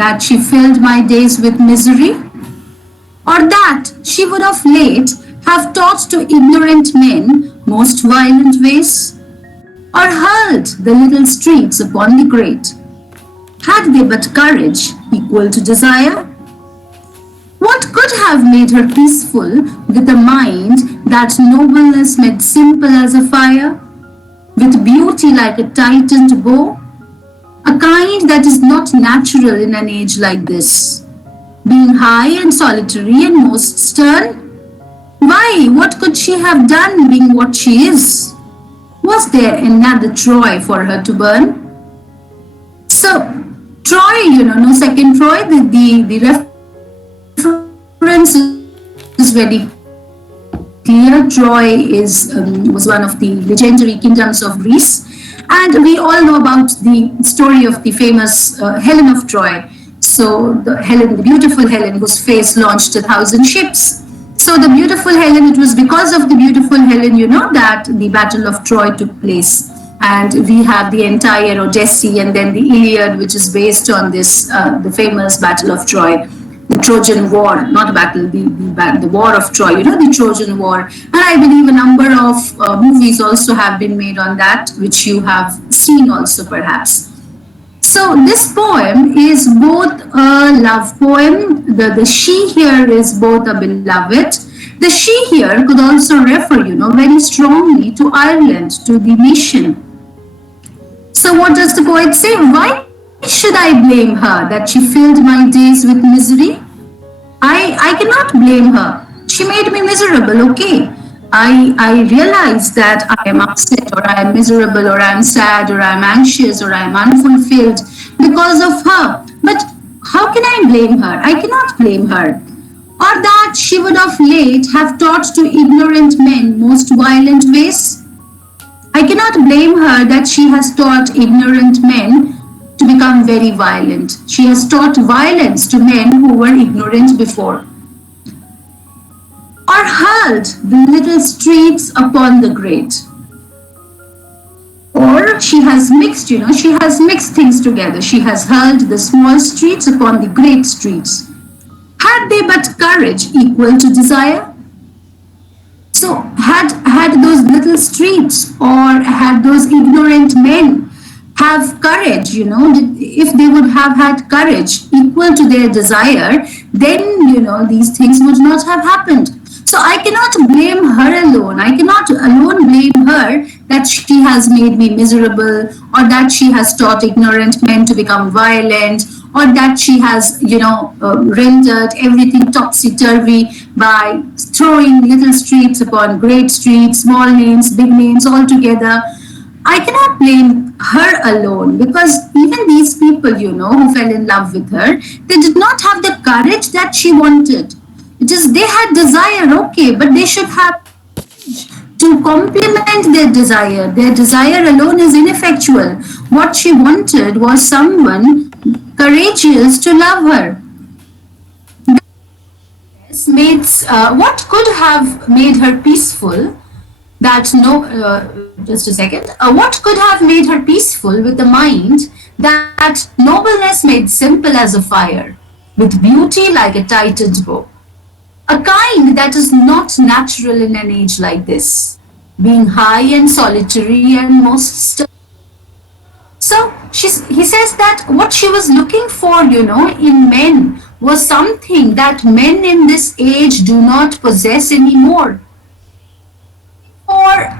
that she filled my days with misery? Or that she would of late have taught to ignorant men most violent ways? Or hurled the little streets upon the great? Had they but courage equal to desire? What could have made her peaceful with a mind that nobleness made simple as a fire, with beauty like a tightened bow, a kind that is not natural in an age like this, being high and solitary and most stern? Why, what could she have done being what she is? Was there another Troy for her to burn? So, Troy, no second Troy, the reference is very clear. Troy was one of the legendary kingdoms of Greece, and we all know about the story of the famous Helen of Troy. So the beautiful Helen, whose face launched 1,000 ships. So the beautiful Helen, it was because of the beautiful Helen, that the Battle of Troy took place. And we have the entire Odyssey and then the Iliad, which is based on this, the famous Battle of Troy, the Trojan War, not battle, the War of Troy, the Trojan War. And I believe a number of movies also have been made on that, which you have seen also perhaps. So this poem is both a love poem. The she here is both a beloved. The she here could also refer, very strongly to Ireland, to the nation. So what does the poet say? Why should I blame her that she filled my days with misery? I cannot blame her. She made me miserable, okay. I realize that I am upset or I am miserable or I am sad or I am anxious or I am unfulfilled because of her. But how can I blame her? I cannot blame her. Or that she would of late have taught to ignorant men most violent ways? I cannot blame her that she has taught ignorant men to become very violent. She has taught violence to men who were ignorant before. Or hurled the little streets upon the great. Or she has mixed, she has mixed things together. She has hurled the small streets upon the great streets. Had they but courage equal to desire? So had those little streets or had those ignorant men have courage, if they would have had courage equal to their desire, then, these things would not have happened. So I cannot blame her alone. I cannot alone blame her that she has made me miserable or that she has taught ignorant men to become violent or that she has, rendered everything topsy-turvy by throwing little streets upon great streets, small names, big names all together. I cannot blame her alone because even these people, who fell in love with her, they did not have the courage that she wanted. It is they had desire, okay, but they should have to complement their desire. Their desire alone is ineffectual. What she wanted was someone courageous to love her. What could have made her peaceful? Just a second. What could have made her peaceful with a mind that nobleness made simple as a fire, with beauty like a tightened bow? A kind that is not natural in an age like this, being high and solitary and most stern. So he says that what she was looking for, in men was something that men in this age do not possess anymore. For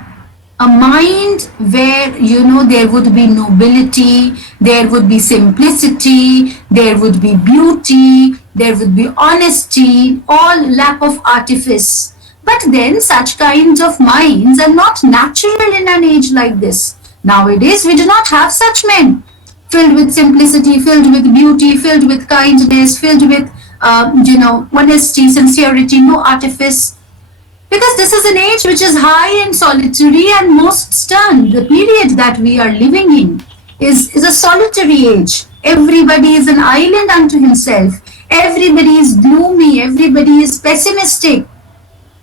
a mind where, there would be nobility, there would be simplicity, there would be beauty, there would be honesty, all lack of artifice. But then such kinds of minds are not natural in an age like this. Nowadays, we do not have such men filled with simplicity, filled with beauty, filled with kindness, filled with, honesty, sincerity, no artifice. Because this is an age which is high and solitary and most stern. The period that we are living in is a solitary age. Everybody is an island unto himself. Everybody is gloomy. Everybody is pessimistic.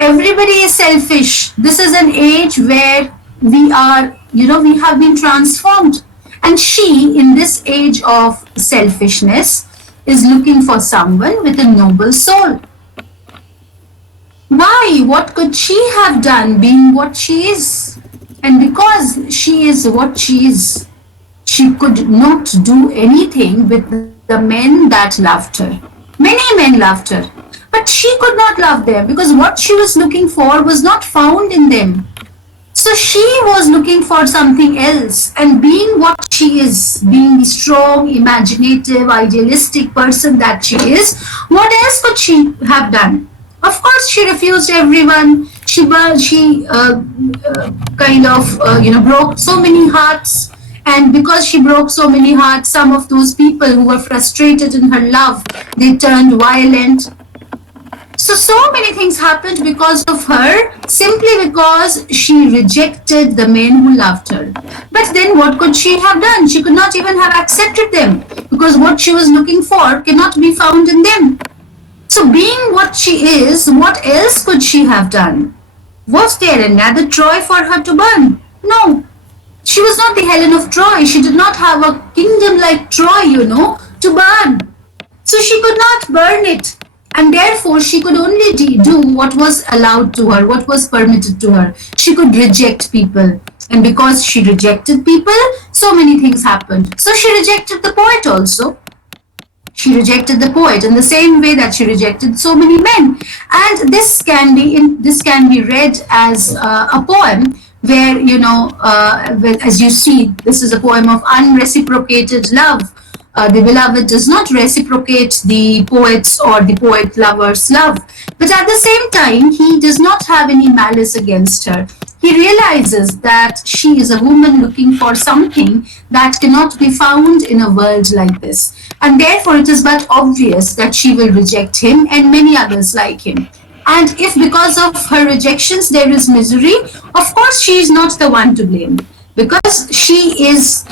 Everybody is selfish. This is an age where we are, we have been transformed. And she, in this age of selfishness, is looking for someone with a noble soul. Why? What could she have done being what she is? And because she is what she is, she could not do anything with the men that loved her. Many men loved her, but she could not love them because what she was looking for was not found in them. So she was looking for something else, and being what she is, being the strong, imaginative, idealistic person that she is, what else could she have done? Of course, she refused everyone. She kind of broke so many hearts, and because she broke so many hearts, some of those people who were frustrated in her love, they turned violent. So many things happened because of her, simply because she rejected the men who loved her. But then what could she have done? She could not even have accepted them because what she was looking for cannot be found in them. So being what she is, what else could she have done? Was there another Troy for her to burn? No. She was not the Helen of Troy. She did not have a kingdom like Troy, to burn. So she could not burn it. And therefore, she could only do what was allowed to her, what was permitted to her. She could reject people. And because she rejected people, so many things happened. So she rejected the poet also. She rejected the poet in the same way that she rejected so many men. And this can be read as a poem where, as you see, this is a poem of unreciprocated love. The beloved does not reciprocate the poet's or the poet lover's love. But at the same time, he does not have any malice against her. He realizes that she is a woman looking for something that cannot be found in a world like this. And therefore, it is but obvious that she will reject him and many others like him. And if because of her rejections there is misery, of course she is not the one to blame, because she is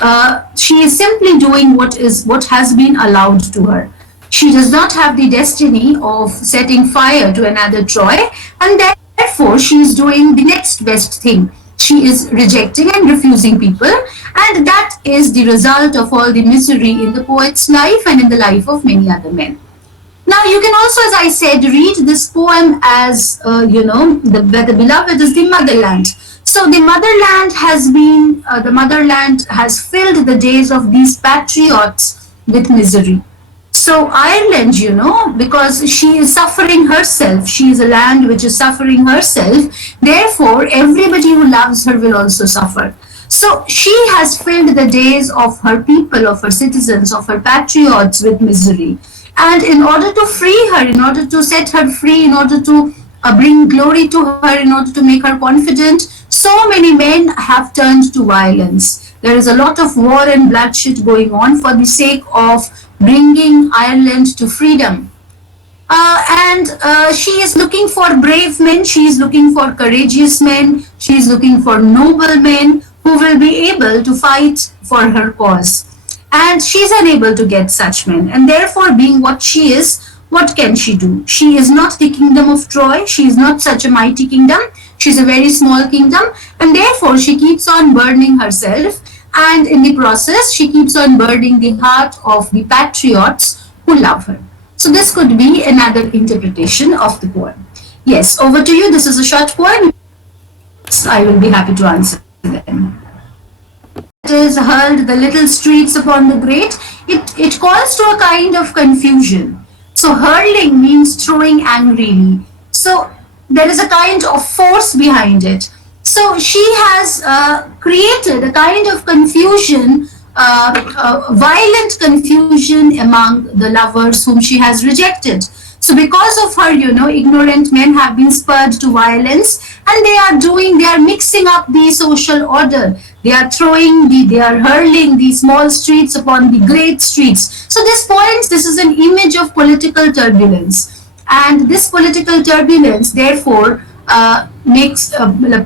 simply doing what has been allowed to her. She does not have the destiny of setting fire to another Troy, and therefore she is doing the next best thing. She is rejecting and refusing people, and that is the result of all the misery in the poet's life and in the life of many other men. Now, you can also, as I said, read this poem as, where the beloved is the motherland. So the motherland has filled the days of these patriots with misery. So Ireland, because she is suffering herself, she is a land which is suffering herself, therefore everybody who loves her will also suffer. So she has filled the days of her people, of her citizens, of her patriots with misery. And in order to free her, in order to set her free, in order to bring glory to her, in order to make her confident, so many men have turned to violence. There is a lot of war and bloodshed going on for the sake of bringing Ireland to freedom. And she is looking for brave men, she is looking for courageous men, she is looking for noble men who will be able to fight for her cause. And she is unable to get such men. And therefore, being what she is, what can she do? She is not the kingdom of Troy. She is not such a mighty kingdom. She is a very small kingdom. And therefore, she keeps on burning herself. And in the process, she keeps on burning the heart of the patriots who love her. So this could be another interpretation of the poem. Yes, over to you. This is a short poem. I will be happy to answer them. Is hurled the little streets upon the great, it calls to a kind of confusion. So hurling means throwing angrily. So there is a kind of force behind it. So she has created a kind of confusion, violent confusion among the lovers whom she has rejected. So because of her, ignorant men have been spurred to violence, and they are mixing up the social order. They are hurling the small streets upon the great streets. So this is an image of political turbulence. And this political turbulence, therefore,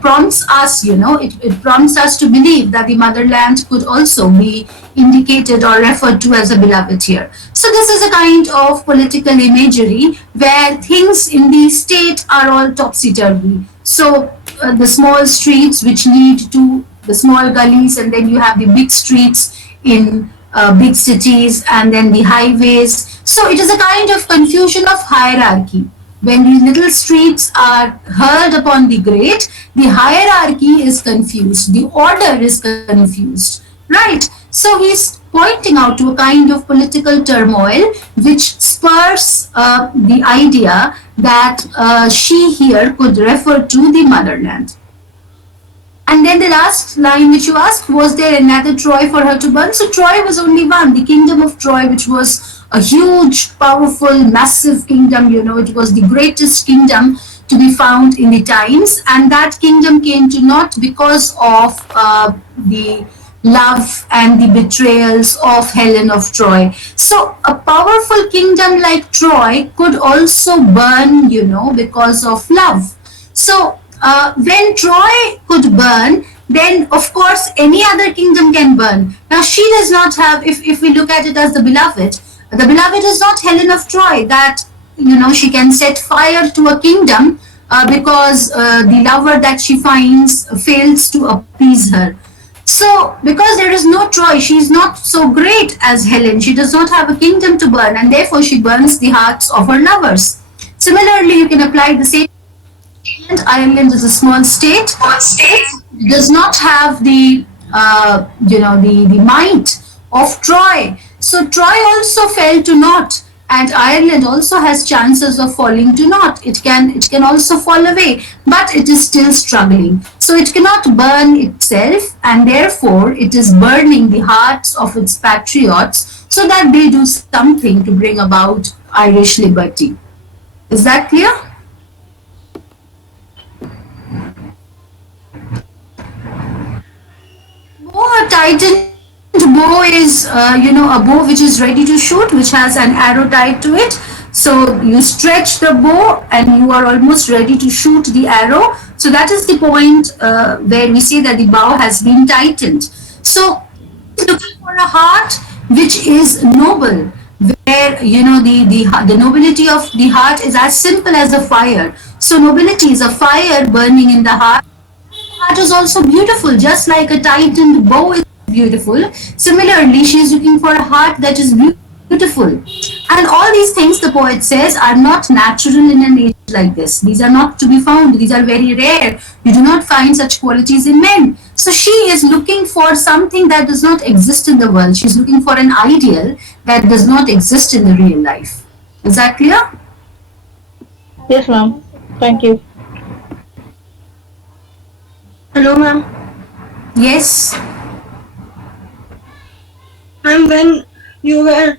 prompts us, it prompts us to believe that the motherland could also be indicated or referred to as a beloved here. So this is a kind of political imagery where things in the state are all topsy-turvy. So the small streets which lead to the small gullies, and then you have the big streets in big cities and then the highways. So it is a kind of confusion of hierarchy. When the little streets are hurled upon the great, the hierarchy is confused, the order is confused, right? So he's pointing out to a kind of political turmoil which spurs the idea that she here could refer to the motherland. And then the last line which you asked, was there another Troy for her to burn? So Troy was only one, the kingdom of Troy, which was a huge, powerful, massive kingdom. It was the greatest kingdom to be found in the times. And that kingdom came to naught because of the love and the betrayals of Helen of Troy. So a powerful kingdom like Troy could also burn, because of love. So when Troy could burn, then of course any other kingdom can burn. Now she does not have, if we look at it as the beloved is not Helen of Troy, that she can set fire to a kingdom because the lover that she finds fails to appease her. So, because there is no Troy, she is not so great as Helen. She does not have a kingdom to burn, and therefore she burns the hearts of her lovers. Similarly, you can apply the same. Ireland is a small state. Does not have the might of Troy. So Troy also fell to naught, and Ireland also has chances of falling to naught. It can also fall away, but it is still struggling. So it cannot burn itself, and therefore it is burning the hearts of its patriots so that they do something to bring about Irish liberty. Is that clear? A tightened bow is, a bow which is ready to shoot, which has an arrow tied to it. So you stretch the bow and you are almost ready to shoot the arrow. So that is the point where we say that the bow has been tightened. So looking for a heart which is noble, where the nobility of the heart is as simple as a fire. So nobility is a fire burning in the heart. Heart is also beautiful, just like a tightened bow is beautiful. Similarly, she is looking for a heart that is beautiful. And all these things, the poet says, are not natural in an age like this. These are not to be found. These are very rare. You do not find such qualities in men. So she is looking for something that does not exist in the world. She's looking for an ideal that does not exist in the real life. Is that clear? Yes, ma'am. Thank you. Hello, ma'am. Yes. And when you were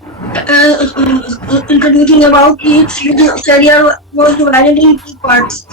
introducing about Keats, your career was divided in two parts.